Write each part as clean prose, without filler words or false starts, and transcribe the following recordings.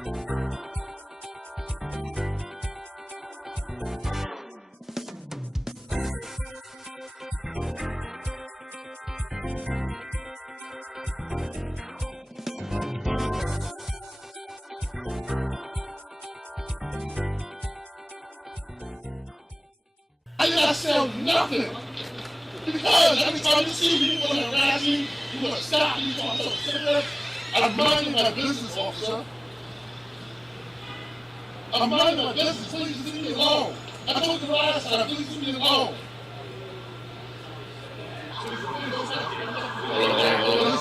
I did not sell nothing. Because every time you see me, you want to harass me, you want to stop me, you want to sit there. I'm minding my business, officer. I'm minding my business. Please leave me alone. I told you last time, please leave me alone.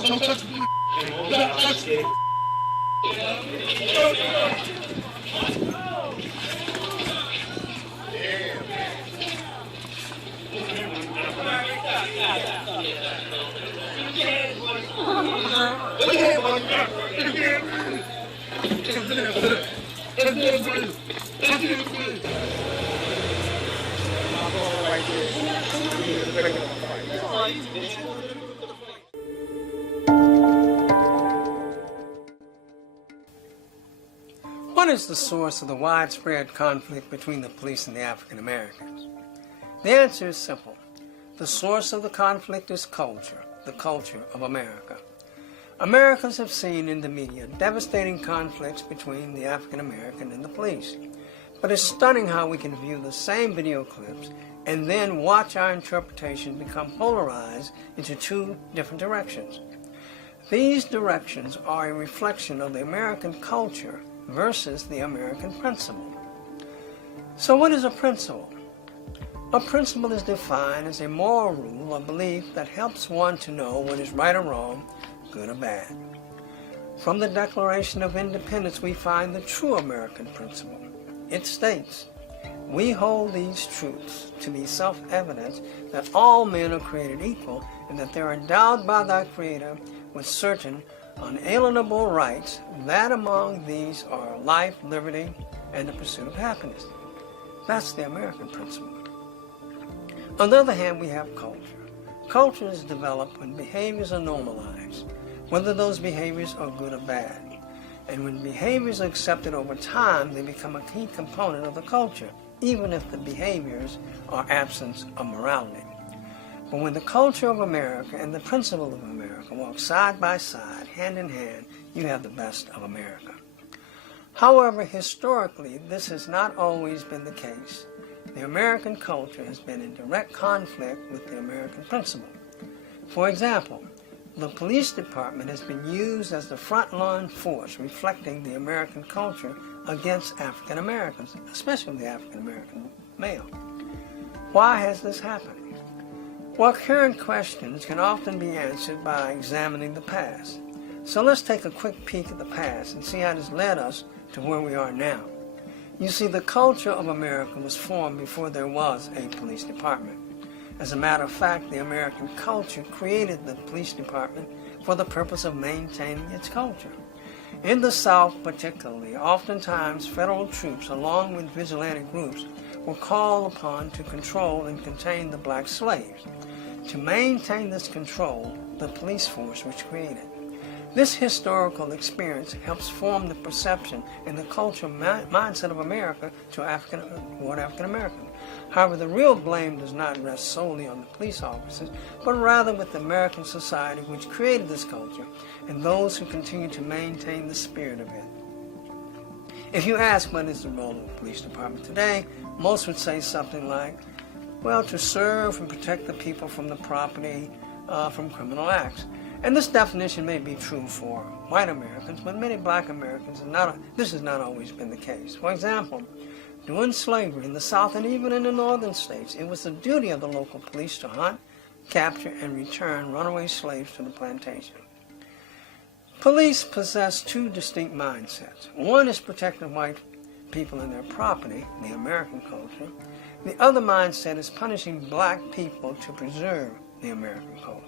Don't touch me. Don't touch me. What is the source of the widespread conflict between the police and the African Americans? The answer is simple. The source of the conflict is culture, the culture of America. Americans have seen in the media devastating conflicts between the African American and the police. But it's stunning how we can view the same video clips and then watch our interpretation become polarized into two different directions. These directions are a reflection of the American culture versus the American principle. So what is a principle? A principle is defined as a moral rule or belief that helps one to know what is right or wrong, good or bad. From the Declaration of Independence, we find the true American principle. It states, "We hold these truths to be self-evident that all men are created equal and that they are endowed by thy Creator with certain unalienable rights, that among these are life, liberty, and the pursuit of happiness." That's the American principle. On the other hand, we have culture. Culture is developed when behaviors are normalized, whether those behaviors are good or bad. And when behaviors are accepted over time, they become a key component of the culture, even if the behaviors are absence of morality. But when the culture of America and the principle of America walk side by side, hand in hand, you have the best of America. However, historically, this has not always been the case. The American culture has been in direct conflict with the American principle. For example, the police department has been used as the front-line force reflecting the American culture against African Americans, especially the African American male. Why has this happened? Well, current questions can often be answered by examining the past. So let's take a quick peek at the past and see how this led us to where we are now. You see, the culture of America was formed before there was a police department. As a matter of fact, the American culture created the police department for the purpose of maintaining its culture. In the South particularly, oftentimes federal troops, along with vigilante groups, were called upon to control and contain the black slaves. To maintain this control, the police force was created. This historical experience helps form the perception and the cultural mindset of America toward African Americans. However, the real blame does not rest solely on the police officers, but rather with the American society which created this culture and those who continue to maintain the spirit of it. If you ask what is the role of the police department today, most would say something like, well, to serve and protect the people from the property from criminal acts. And this definition may be true for white Americans, but many black Americans, this has not always been the case. For example, during slavery in the South and even in the northern states, it was the duty of the local police to hunt, capture, and return runaway slaves to the plantation. Police possess two distinct mindsets. One is protecting white people and their property, the American culture. The other mindset is punishing black people to preserve the American culture.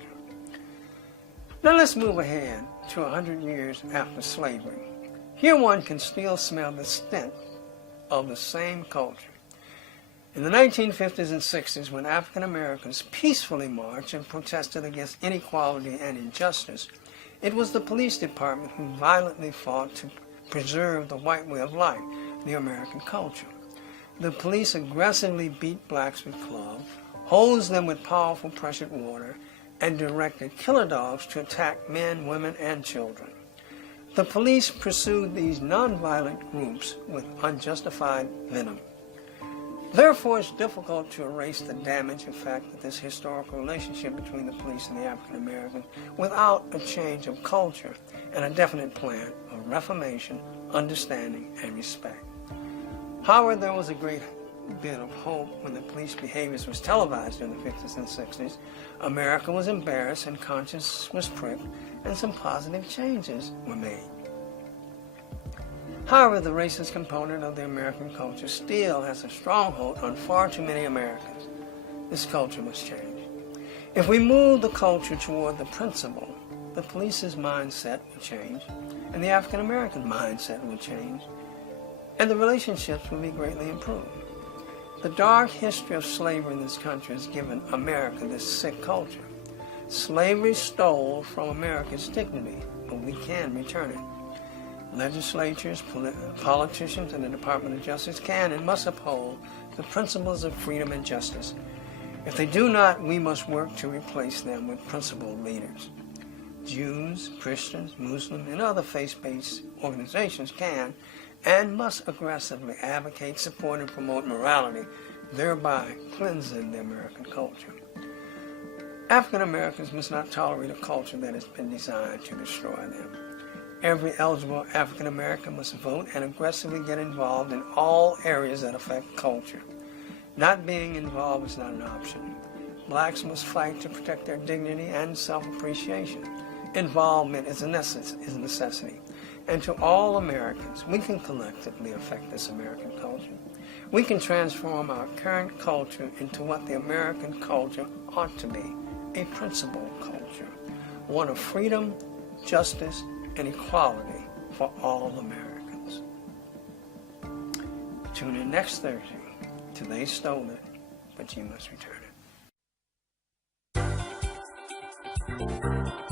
Now let's move ahead to 100 years after slavery. Here one can still smell the stink of the same culture. In the 1950s and 60s, when African Americans peacefully marched and protested against inequality and injustice, it was the police department who violently fought to preserve the white way of life, the American culture. The police aggressively beat blacks with clubs, hosed them with powerful pressured water, and directed killer dogs to attack men, women, and children. The police pursued these nonviolent groups with unjustified venom. Therefore, it's difficult to erase the damage effect of this historical relationship between the police and the African Americans without a change of culture and a definite plan of reformation, understanding, and respect. However, there was a great bit of hope when the police behaviors was televised in the 50s and 60s. America was embarrassed and conscience was pricked, and some positive changes were made. However, the racist component of the American culture still has a stronghold on far too many Americans. This culture must change. If we move the culture toward the principle, the police's mindset will change, and the African American mindset will change, and the relationships will be greatly improved. The dark history of slavery in this country has given America this sick culture. Slavery stole from America's dignity, but we can return it. Legislatures, politicians, and the Department of Justice can and must uphold the principles of freedom and justice. If they do not, we must work to replace them with principled leaders. Jews, Christians, Muslims, and other faith-based organizations can and must aggressively advocate, support, and promote morality, thereby cleansing the American culture. African Americans must not tolerate a culture that has been designed to destroy them. Every eligible African American must vote and aggressively get involved in all areas that affect culture. Not being involved is not an option. Blacks must fight to protect their dignity and self-appreciation. Involvement is a necessity. And to all Americans, we can collectively affect this American culture. We can transform our current culture into what the American culture ought to be, a principled culture, one of freedom, justice, and equality for all Americans. Tune in next Thursday to They Stole It, But You Must Return It.